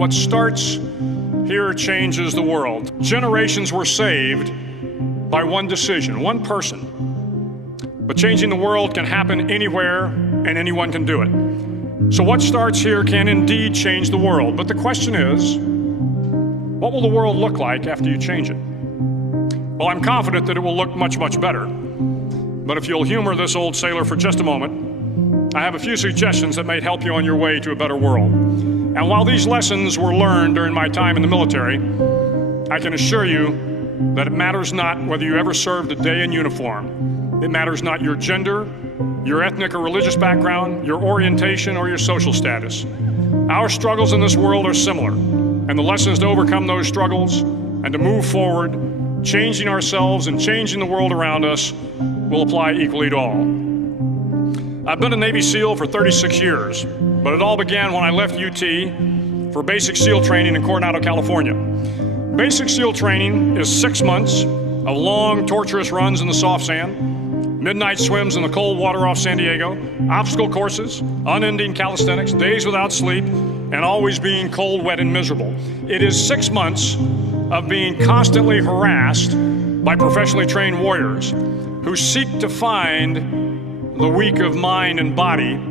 What starts here changes the world. Generations were saved by one decision, one person. But changing the world can happen anywhere, and anyone can do it. So what starts here can indeed change the world. But the question is, what will the world look like after you change it? Well, I'm confident that it will look much, much better. But if you'll humor this old sailor for just a moment, I have a few suggestions that may help you on your way to a better world. And while these lessons were learned during my time in the military, I can assure you that it matters not whether you ever served a day in uniform. It matters not your gender, your ethnic or religious background, your orientation, or your social status. Our struggles in this world are similar, and the lessons to overcome those struggles and to move forward, changing ourselves and changing the world around us, will apply equally to all. I've been a Navy SEAL for 36 years, but it all began when I left UT for basic SEAL training in Coronado, California. Basic SEAL training is 6 months of long, torturous runs in the soft sand, midnight swims in the cold water off San Diego, obstacle courses, unending calisthenics, days without sleep, and always being cold, wet, and miserable. It is 6 months of being constantly harassed by professionally trained warriors who seek to find the weak of mind and body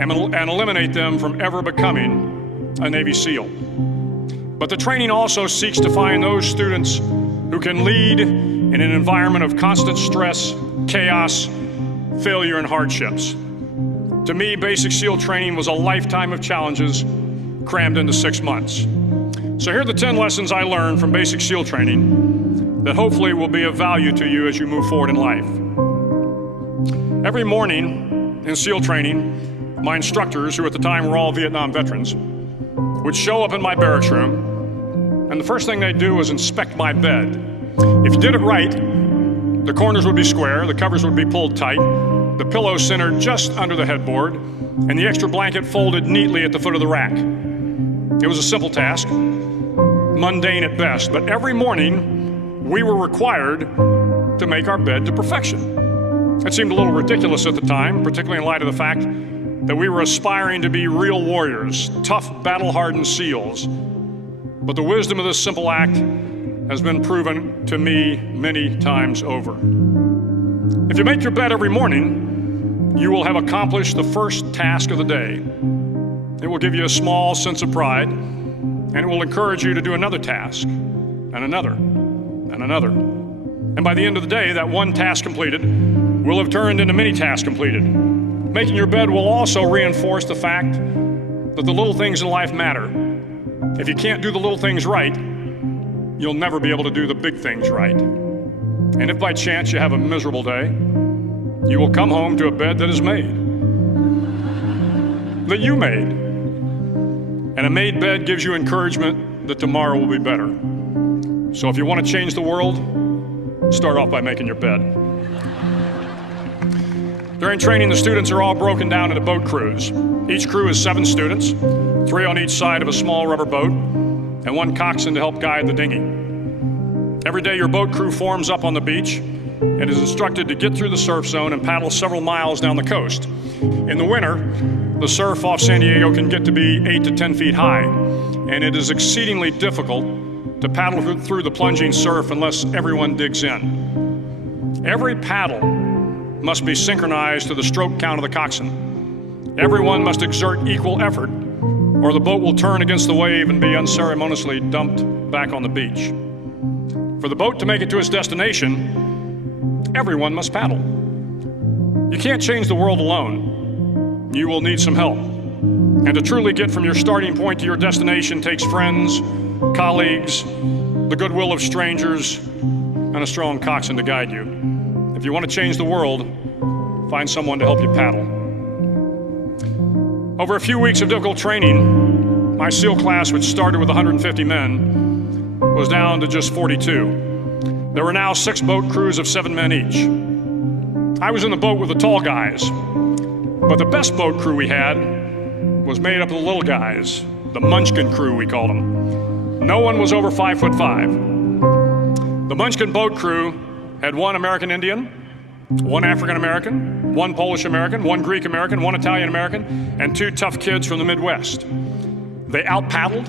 and eliminate them from ever becoming a Navy SEAL. But the training also seeks to find those students who can lead in an environment of constant stress, chaos, failure, and hardships. To me, basic SEAL training was a lifetime of challenges crammed into 6 months. So here are the 10 lessons I learned from basic SEAL training that hopefully will be of value to you as you move forward in life. Every morning in SEAL training, my instructors, who at the time were all Vietnam veterans, would show up in my barracks room, and the first thing they'd do was inspect my bed. If you did it right, the corners would be square, the covers would be pulled tight, the pillow centered just under the headboard, and the extra blanket folded neatly at the foot of the rack. It was a simple task, mundane at best, but every morning we were required to make our bed to perfection. It seemed a little ridiculous at the time, particularly in light of the fact that we were aspiring to be real warriors, tough, battle-hardened SEALs. But the wisdom of this simple act has been proven to me many times over. If you make your bed every morning, you will have accomplished the first task of the day. It will give you a small sense of pride, and it will encourage you to do another task, and another, and another. And by the end of the day, that one task completed will have turned into many tasks completed. Making your bed will also reinforce the fact that the little things in life matter. If you can't do the little things right, you'll never be able to do the big things right. And if by chance you have a miserable day, you will come home to a bed that is made, that you made. And a made bed gives you encouragement that tomorrow will be better. So if you want to change the world, start off by making your bed. During training, the students are all broken down into boat crews. Each crew is 7 students, 3 on each side of a small rubber boat, and 1 coxswain to help guide the dinghy. Every day, your boat crew forms up on the beach and is instructed to get through the surf zone and paddle several miles down the coast. In the winter, the surf off San Diego can get to be 8 to 10 feet high, and it is exceedingly difficult to paddle through the plunging surf unless everyone digs in. Every paddle must be synchronized to the stroke count of the coxswain. Everyone must exert equal effort, or the boat will turn against the wave and be unceremoniously dumped back on the beach. For the boat to make it to its destination, everyone must paddle. You can't change the world alone. You will need some help. And to truly get from your starting point to your destination takes friends, colleagues, the goodwill of strangers, and a strong coxswain to guide you. If you want to change the world, find someone to help you paddle. Over a few weeks of difficult training, my SEAL class, which started with 150 men, was down to just 42. There were now 6 boat crews of 7 men each. I was in the boat with the tall guys, but the best boat crew we had was made up of the little guys, the Munchkin crew, we called them. No one was over 5'5". The Munchkin boat crew had 1 American Indian, 1 African American, 1 Polish American, 1 Greek American, 1 Italian American, and 2 tough kids from the Midwest. They out-paddled,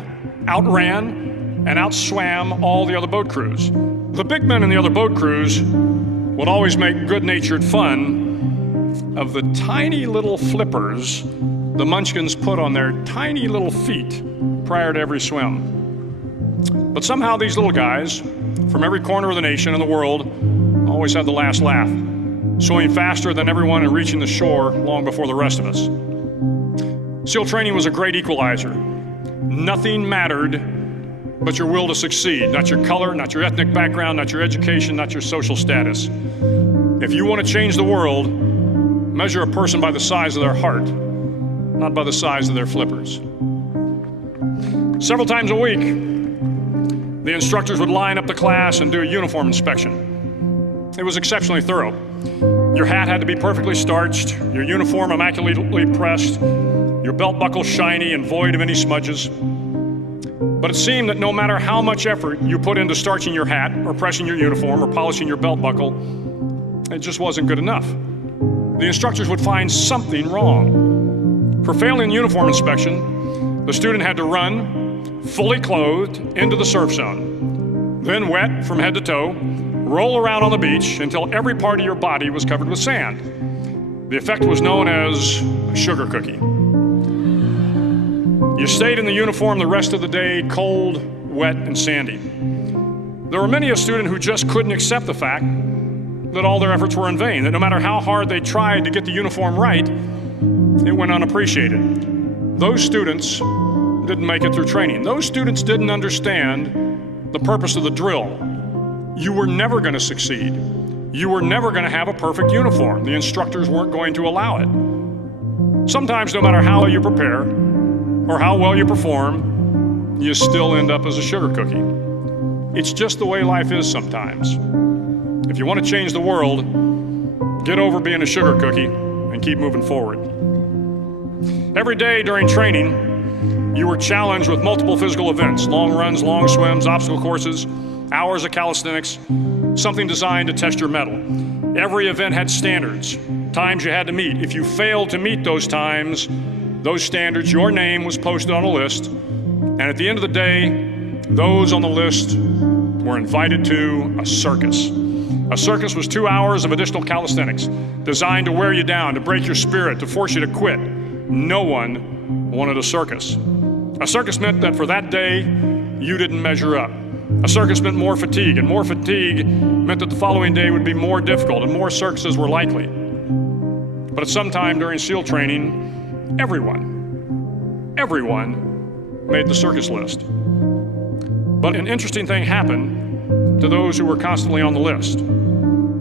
outran and outswam all the other boat crews. The big men in the other boat crews would always make good-natured fun of the tiny little flippers the Munchkins put on their tiny little feet prior to every swim. But somehow these little guys from every corner of the nation and the world always had the last laugh, swimming faster than everyone and reaching the shore long before the rest of us. SEAL training was a great equalizer. Nothing mattered but your will to succeed, not your color, not your ethnic background, not your education, not your social status. If you want to change the world, measure a person by the size of their heart, not by the size of their flippers. Several times a week, the instructors would line up the class and do a uniform inspection. It was exceptionally thorough. Your hat had to be perfectly starched, your uniform immaculately pressed, your belt buckle shiny and void of any smudges. But it seemed that no matter how much effort you put into starching your hat or pressing your uniform or polishing your belt buckle, it just wasn't good enough. The instructors would find something wrong. For failing uniform inspection, the student had to run, fully clothed, into the surf zone, then wet from head to toe, roll around on the beach until every part of your body was covered with sand. The effect was known as a sugar cookie. You stayed in the uniform the rest of the day, cold, wet, and sandy. There were many a student who just couldn't accept the fact that all their efforts were in vain, that no matter how hard they tried to get the uniform right, it went unappreciated. Those students didn't make it through training. Those students didn't understand the purpose of the drill. You were never going to succeed. You were never going to have a perfect uniform. The instructors weren't going to allow it. Sometimes, no matter how well you prepare or how well you perform, you still end up as a sugar cookie. It's just the way life is sometimes. If you want to change the world, get over being a sugar cookie and keep moving forward. Every day during training, you were challenged with multiple physical events: long runs, long swims, obstacle courses, hours of calisthenics, something designed to test your mettle. Every event had standards, times you had to meet. If you failed to meet those times, those standards, your name was posted on a list, and at the end of the day, those on the list were invited to a circus. A circus was 2 hours of additional calisthenics, designed to wear you down, to break your spirit, to force you to quit. No one wanted a circus. A circus meant that for that day, you didn't measure up. A circus meant more fatigue, and more fatigue meant that the following day would be more difficult, and more circuses were likely. But at some time during SEAL training, everyone made the circus list. But an interesting thing happened to those who were constantly on the list.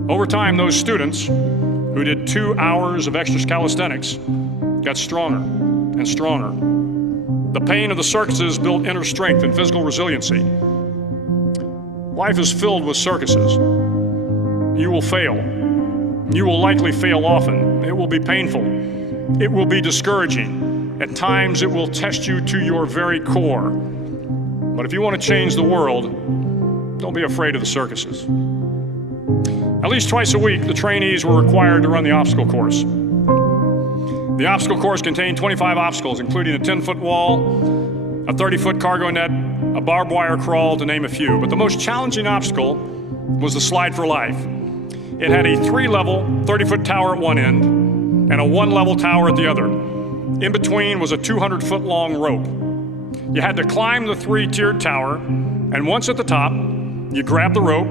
Over time, those students who did 2 hours of extra calisthenics got stronger and stronger. The pain of the circuses built inner strength and physical resiliency. Life is filled with circuses. You will fail. You will likely fail often. It will be painful. It will be discouraging. At times, it will test you to your very core. But if you want to change the world, don't be afraid of the circuses. At least twice a week, the trainees were required to run the obstacle course. The obstacle course contained 25 obstacles, including a 10-foot wall, a 30-foot cargo net, a barbed wire crawl, to name a few. But the most challenging obstacle was the slide for life. It had a 3-level, 30-foot tower at one end and a 1-level tower at the other. In between was a 200-foot-long rope. You had to climb the 3-tiered tower, and once at the top, you grabbed the rope,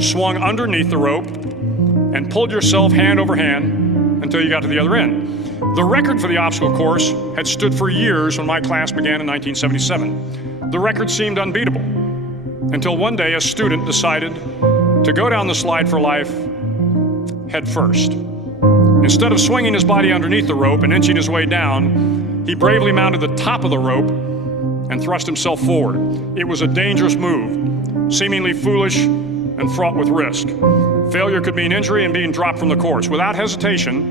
swung underneath the rope, and pulled yourself hand over hand until you got to the other end. The record for the obstacle course had stood for years when my class began in 1977. The record seemed unbeatable until one day a student decided to go down the slide for life head first. Instead of swinging his body underneath the rope and inching his way down, he bravely mounted the top of the rope and thrust himself forward. It was a dangerous move, seemingly foolish and fraught with risk. Failure could mean injury and being dropped from the course. Without hesitation,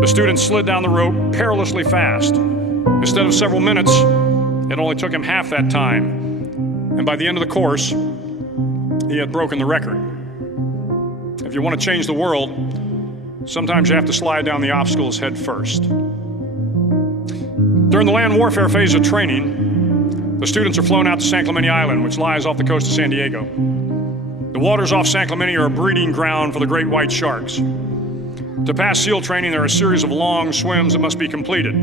the student slid down the rope perilously fast. Instead of several minutes, it only took him half that time. And by the end of the course, he had broken the record. If you want to change the world, sometimes you have to slide down the obstacles head first. During the land warfare phase of training, The students are flown out to San Clemente Island, which lies off the coast of San Diego. The waters off San Clemente are a breeding ground for the great white sharks. To pass SEAL training, there are a series of long swims that must be completed.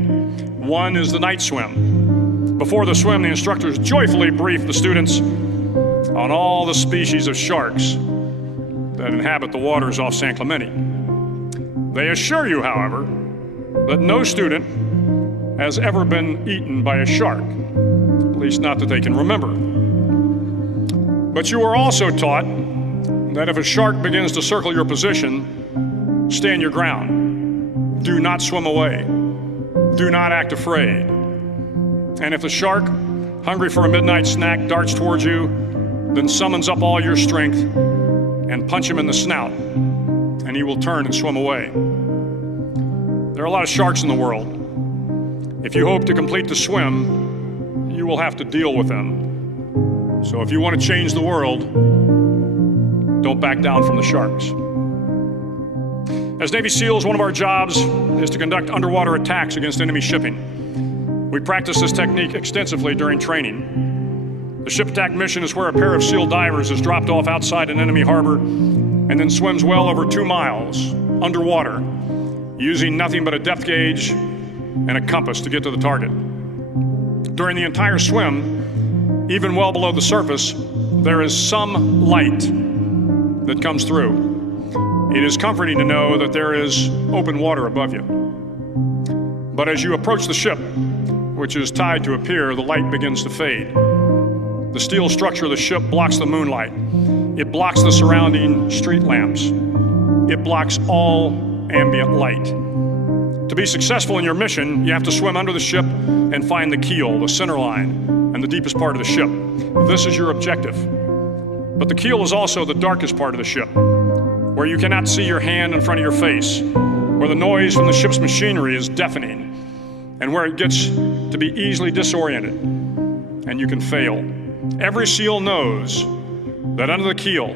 One is the night swim. Before the swim, the instructors joyfully brief the students on all the species of sharks that inhabit the waters off San Clemente. They assure you, however, that no student has ever been eaten by a shark, at least not that they can remember. But you are also taught that if a shark begins to circle your position, stand your ground. Do not swim away. Do not act afraid. And if the shark, hungry for a midnight snack, darts towards you, then summons up all your strength and punch him in the snout, and he will turn and swim away. There are a lot of sharks in the world. If you hope to complete the swim, you will have to deal with them. So if you want to change the world, don't back down from the sharks. As Navy SEALs, one of our jobs is to conduct underwater attacks against enemy shipping. We practice this technique extensively during training. The ship attack mission is where a pair of SEAL divers is dropped off outside an enemy harbor and then swims well over 2 miles underwater, using nothing but a depth gauge and a compass to get to the target. During the entire swim, even well below the surface, there is some light that comes through. It is comforting to know that there is open water above you. But as you approach the ship, which is tied to a pier, the light begins to fade. The steel structure of the ship blocks the moonlight. It blocks the surrounding street lamps. It blocks all ambient light. To be successful in your mission, you have to swim under the ship and find the keel, the center line, and the deepest part of the ship. This is your objective. But the keel is also the darkest part of the ship, where you cannot see your hand in front of your face, where the noise from the ship's machinery is deafening, and where it gets to be easily disoriented, and you can fail. Every SEAL knows that under the keel,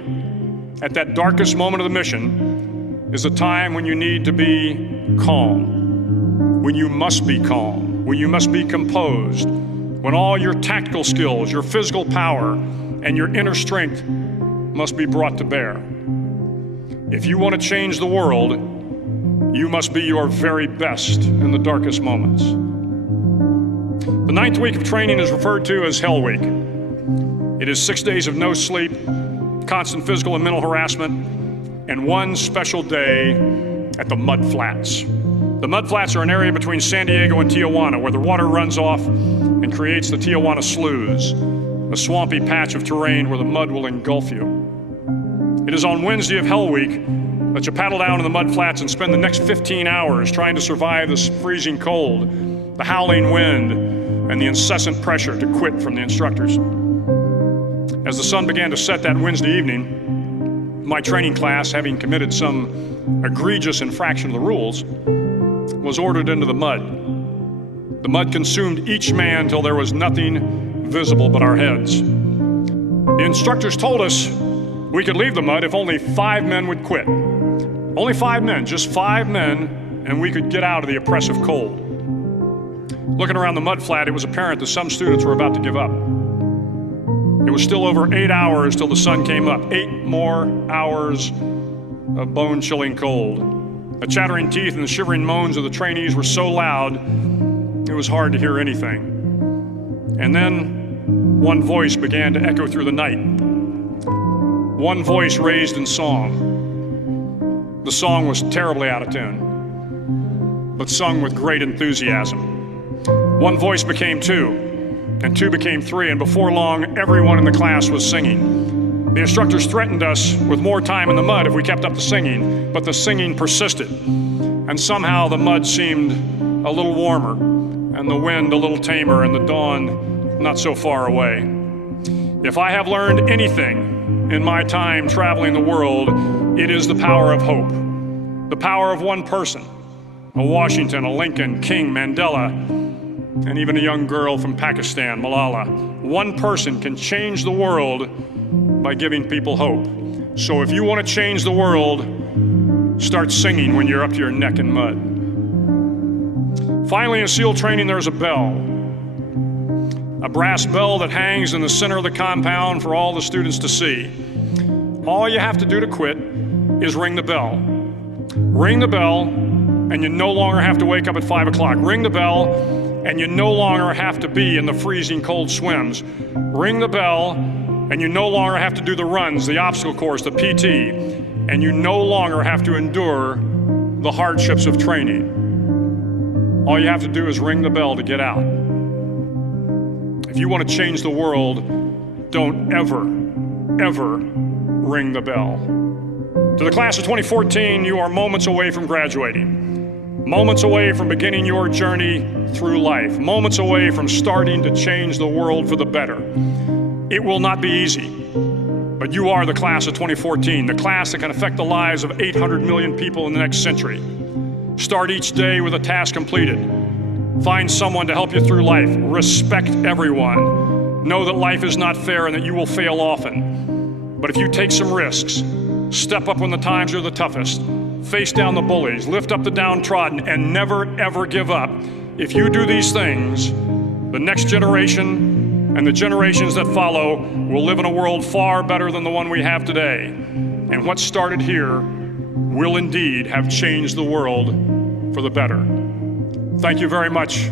at that darkest moment of the mission, is a time when you need to be calm, when you must be calm, when you must be composed, when all your tactical skills, your physical power, and your inner strength must be brought to bear. If you want to change the world, you must be your very best in the darkest moments. The 9th week of training is referred to as Hell Week. It is 6 days of no sleep, constant physical and mental harassment, and one special day at the Mud Flats. The Mud Flats are an area between San Diego and Tijuana where the water runs off and creates the Tijuana Sloughs, a swampy patch of terrain where the mud will engulf you. It is on Wednesday of Hell Week that you paddle down to the Mud Flats and spend the next 15 hours trying to survive this freezing cold, the howling wind, and the incessant pressure to quit from the instructors. As the sun began to set that Wednesday evening, my training class, having committed some egregious infraction of the rules, was ordered into the mud. The mud consumed each man till there was nothing visible but our heads. The instructors told us we could leave the mud if only 5 men would quit. Only 5 men, just 5 men, and we could get out of the oppressive cold. Looking around the mud flat, it was apparent that some students were about to give up. It was still over 8 hours till the sun came up. 8 more hours of bone-chilling cold. The chattering teeth and the shivering moans of the trainees were so loud, it was hard to hear anything. And then one voice began to echo through the night. One voice raised in song. The song was terribly out of tune, but sung with great enthusiasm. One voice became 2, and 2 became 3, and before long, everyone in the class was singing. The instructors threatened us with more time in the mud if we kept up the singing, but the singing persisted. And somehow the mud seemed a little warmer, and the wind a little tamer, and the dawn not so far away. If I have learned anything in my time traveling the world, it is the power of hope. The power of one person, a Washington, a Lincoln, King, Mandela, and even a young girl from Pakistan, Malala. One person can change the world by giving people hope. So if you want to change the world, start singing when you're up to your neck in mud. Finally, in SEAL training, there's a bell. a brass bell that hangs in the center of the compound for all the students to see. All you have to do to quit is ring the bell. Ring the bell, and you no longer have to wake up at 5 o'clock. Ring the bell, and you no longer have to be in the freezing cold swims. Ring the bell, and you no longer have to do the runs, the obstacle course, the PT, and you no longer have to endure the hardships of training. All you have to do is ring the bell to get out. If you want to change the world, don't ever, ever ring the bell. To the class of 2014, you are moments away from graduating, moments away from beginning your journey through life, moments away from starting to change the world for the better. It will not be easy, but you are the class of 2014, the class that can affect the lives of 800 million people in the next century. Start each day with a task completed. Find someone to help you through life. Respect everyone. Know that life is not fair and that you will fail often. But if you take some risks, step up when the times are the toughest, face down the bullies, lift up the downtrodden, and never, ever give up. If you do these things, the next generation and the generations that follow will live in a world far better than the one we have today. And what started here will indeed have changed the world for the better. Thank you very much.